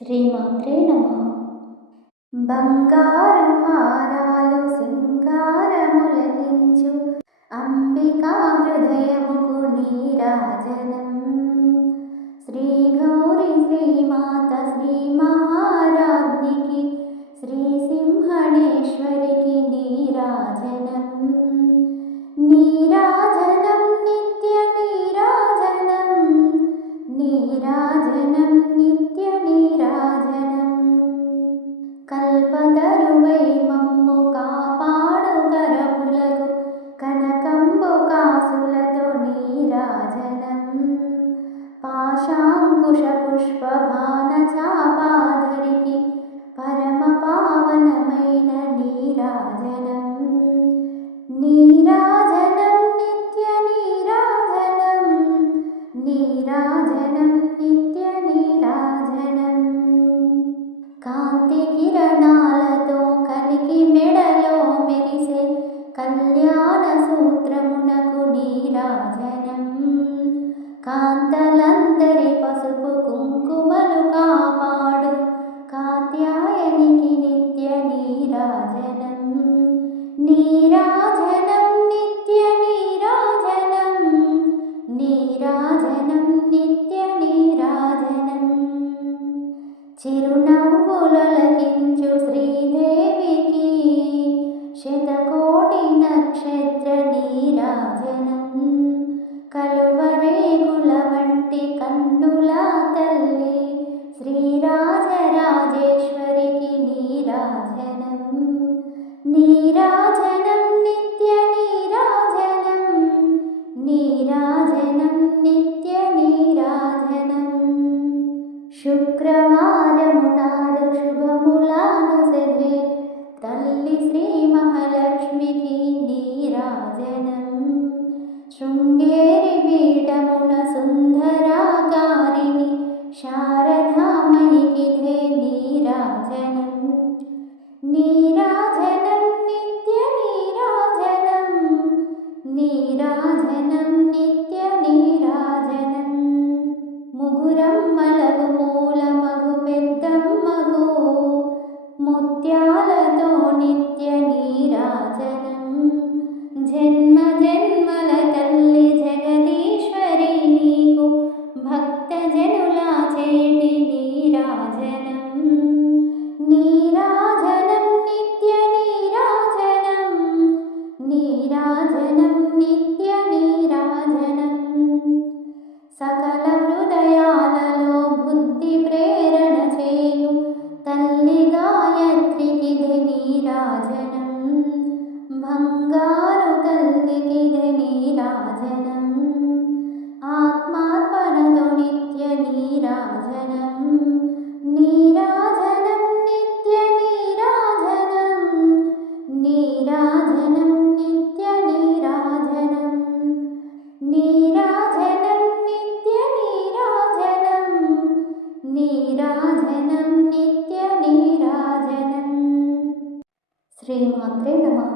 శ్రీమాత్రే నమః. బంగారు హారాలు సింగారములకించు అంబికా హృదయముకు నీరాజనం. శ్రీ గౌరి శ్రీమాత శ్రీ మహారాజ్ఞికి శ్రీ సింహణేశ్వరికి నీరాజనం. నీరాజనం నిత్య నీరాజనం, నీరాజనం నిత్య నీరాజనం. కల్పతరువై మమ్ము కాపాడు కరములకు కనకంబు కాసులతో నీరాజనం. పాశాంకుశ పుష్ప బాణ చాపాధరికి పరమ పావనమైన నీరాజనం. నీరాజనం నిత్య నీరాజనం, నీరాజనం నిత్య నీరాజనం. కాంతి కిరణాలతో కలికి మెడలో మెరిసే కళ్యాణ సూత్రమునకు నీరాజనం. కాంతలందరి పసుపు కుంకుమలు కాపాడు కాత్యాయనికి నిత్య నీరాజనం. నీరాజనం నిత్య నీరాజనం, నీరాజనం నిత్య నీరాజనం. చిరునవ్వులకించు శ్రీదేవికి శతకోటి నక్షత్ర నీరాజనం. కలువరేగుల వంటి కన్నుల తల్లి శ్రీరాజరాజేశ్వరికి నీరాజనం. నీరాజనం నిత్య నీరాజనం, నీరాజనం నిత్య నీరాజనం. శుక్రవారము నాడు శుభములను చదివే తల్లి శ్రీ మహాలక్ష్మికి నీరాజనం. శృంగేరి పీఠమున సుందరాకారిణి శారదామణికి నీరాజనం. నీరాజనం నిత్య నీరాజనం, నీరాజనం నిత్య నీరాజనం. ముగురమ్మలకు మూలమగు పెద్దమ్మకు ముత్యాలతో నిత్య నీరాజనం. జన్మ జన్మల తల్లి జగదీశ్వరి నీకు భక్త జనుల చేటి నీరాజనం. నీరాజనం నిత్య నీరాజనం, నీరాజనం నిత్య నీరాజనం. సకల హృదయాలలో బుద్ధి ప్రేరణ చేయు తల్లి గాయత్రికి నీరాజనం. బంగారు తల్లికి నీరాజనం. ఆత్మార్పణతో నిత్య నీరాజనం. నీరాజనం నిత్య నీరాజనం, నీరాజనం నిత్య నీరాజనం. నీరాజనం నిత్య నీరాజనం, నీరాజనం నిత్య నీరాజనం. శ్రీమాత్రే నమః.